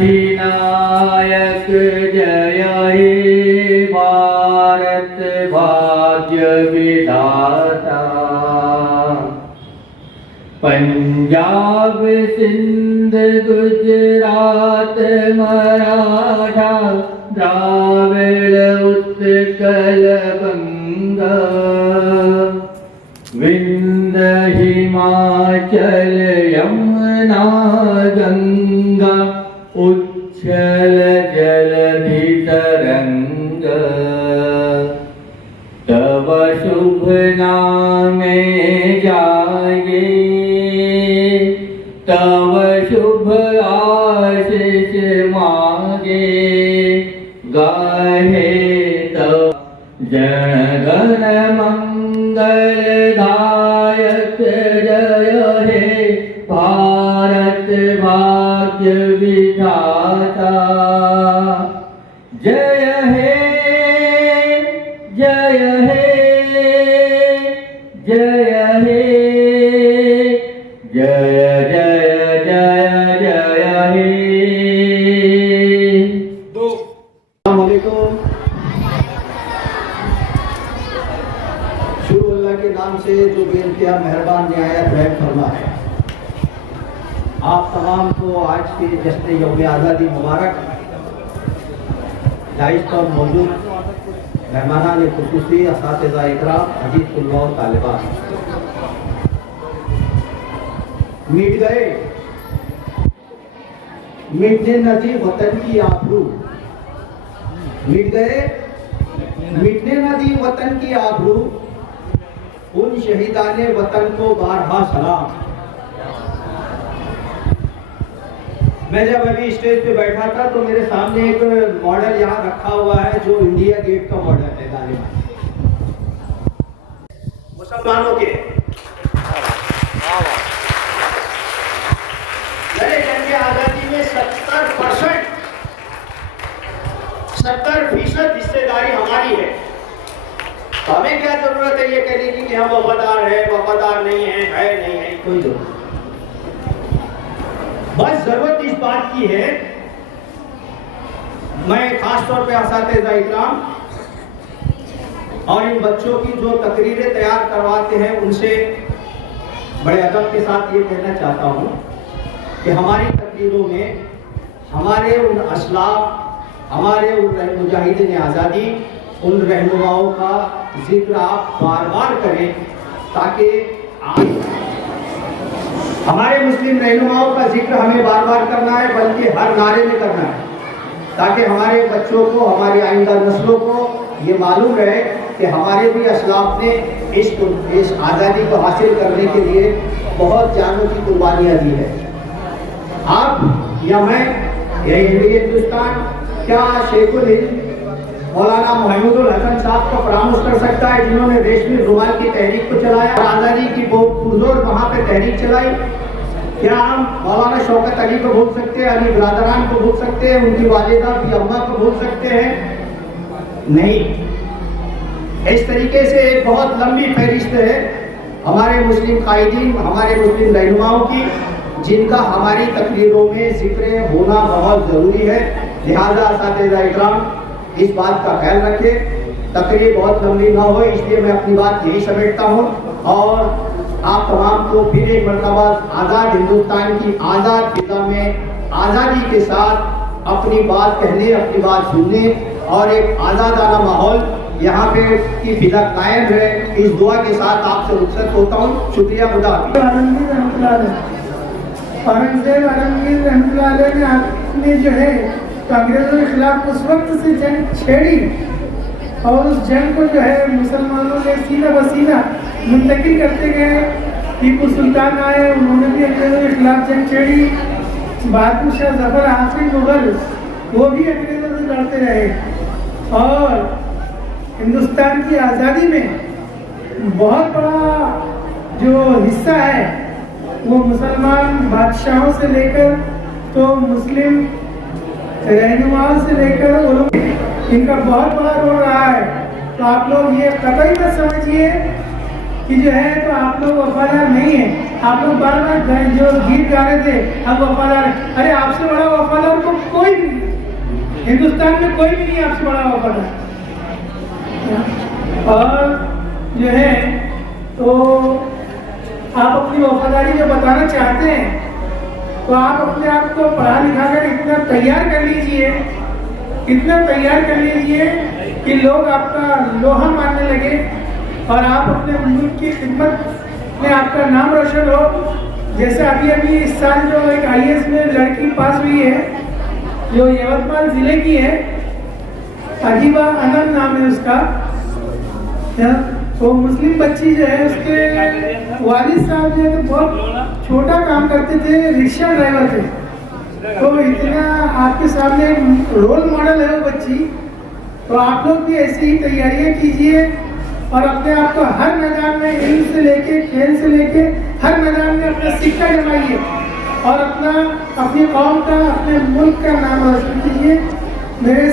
अधिनायक जय हे भारत भाग्य विधाता। पंजाब सिंध गुजरात मराठा द्राविड़ उत्कल बंगा, विंध्य हिमाचल यमुना गंगा उच्छल जलधि तरंगा। तव शुभ नामे जागे, तव शुभ आशीष मांगे, गाहे तव जन गण मंगलदायक जय हे भारत भाग्य विधाता। जय हे जय हे जय हे जय जय जय जय हे। अस्सलामुअलैकुम। शुरू अल्लाह के नाम से जो बेइंतहा मेहरबान निहायत रहम फरमा है। आप तमाम को आज के जश्न यौम आज़ादी मुबारक। दाइश पर मौजूद मेहमानान खुसूसी असातिज़ा इकराम अजीज तुल्लाह और तालिबान, मिट गए मिटने न दी वतन की आबरू, मिट गए मिटने न दी वतन की आबरू, उन शहीदाने वतन को बारहा सलाम। मैं जब अभी स्टेज पे बैठा था तो मेरे सामने एक मॉडल यहाँ रखा हुआ है जो इंडिया गेट का मॉडल है गालिबा मुसलमानों के। नए जंग आजादी में 70% हिस्सेदारी हमारी है। तो हमें क्या जरूरत है ये कहने की कि हम वफादार हैं, वफादार नहीं है नहीं है, कोई जरूरत। बस जरूरत इस बात की है, मैं खास तौर पे असातिज़ा इकराम और इन बच्चों की जो तकरीरें तैयार करवाते हैं उनसे बड़े अदब के साथ ये कहना चाहता हूँ कि हमारी तकरीरों में हमारे उन असलाफ, हमारे उन मुजाहिदीन आज़ादी, उन रहनुमाओं का जिक्र आप बार बार करें, ताकि हमारे मुस्लिम रहनुमाओं का जिक्र हमें बार बार करना है, बल्कि हर नारे में करना है, ताकि हमारे बच्चों को, हमारी आइंदा नस्लों को ये मालूम रहे कि हमारे भी असलाफ ने इस आज़ादी को हासिल करने के लिए बहुत जानों की कुर्बानियाँ दी है। आप या मैं या हिंदुस्तान क्या शेखुल हिंद मौलाना मोहम्मदुल हसन साहब को फरामोश कर सकता है, जिन्होंने रेशमी रुमाल की तहरीक को चलाया, आज़ादी की बहुत पुरजोर वहाँ पे तहरीक चलाई। क्या हम मौलाना शौकत अली को भूल सकते हैं, अली बिरादरान को भूल सकते हैं, उनकी वालिदा भी अम्मा को भूल सकते हैं? नहीं। इस तरीके से एक बहुत लंबी फहरिस्त है हमारे मुस्लिम कायदीन, हमारे मुस्लिम रहनुमाओं की, जिनका हमारी तकरीरों में जिक्र होना बहुत ज़रूरी है। लिहाजा असातिज़ा इकराम इस बात का ख्याल रखें, तकरीर बहुत लंबी ना हो, इसलिए मैं अपनी बात यही समेटता हूँ और आप तमाम को फिर एक मरतबा आज़ाद हिंदुस्तान की आज़ाद फिजा में आज़ादी के साथ अपनी बात कहने, अपनी बात सुनने और एक आज़ादाना माहौल यहाँ पे की फिजा कायम है, इस दुआ के साथ आपसे रुखसत होता हूँ। शुक्रिया। खुदा औरंगजेब आलमगीर रहमतुल्लाह अलैह ने आपने जो है तो अंग्रेजों के खिलाफ उस वक्त से जंग छेड़ी और उस जंग को जो है मुसलमानों ने सीना बसीना मुंतकिल करते गए। टीपू सुल्तान आए, उन्होंने भी अंग्रेजों के खिलाफ जंग छेड़ी। बहादुर शाह जफर हाफिज मुगल वो भी अंग्रेजों से लड़ते रहे और हिंदुस्तान की आज़ादी में बहुत बड़ा जो हिस्सा है वो मुसलमान बादशाहों से लेकर तो मुस्लिम रहनुमाओं से लेकर इनका बहुत बड़ा रोल रहा है। तो आप लोग ये कतई मत समझिए कि जो है तो आप लोग वफादार नहीं है। आप लोग बार बार जो गीत गा रहे थे हम वफादार, अरे आपसे बड़ा वफादार को हिंदुस्तान में कोई भी नहीं आपसे बड़ा वफादार। और जो है तो आप अपनी वफादारी जो बताना चाहते हैं तो आप अपने आप को पढ़ा लिखा कर इतना तैयार कर लीजिए, इतना तैयार कर लीजिए कि लोग आपका लोहा मानने लगे और आप अपने मुल्क की खिदमत में आपका नाम रोशन हो। जैसे अभी इस साल जो एक IAS में लड़की पास हुई है जो यवतमाल जिले की है, अजीबा अनम नाम है उसका, वो मुस्लिम बच्ची जो है उसके वालिद साहब जो है तो बहुत छोटा काम करते थे, रिक्शा ड्राइवर थे। तो इतना आपके सामने रोल मॉडल है वो बच्ची। तो आप लोग भी ऐसी ही तैयारियां कीजिए और अपने आप को हर मैदान में, इल्म से लेके खेल से लेके हर मैदान में अपना सिक्का जमाइए और अपनी कौम का, अपने मुल्क का नाम रोशन कीजिए। मेरे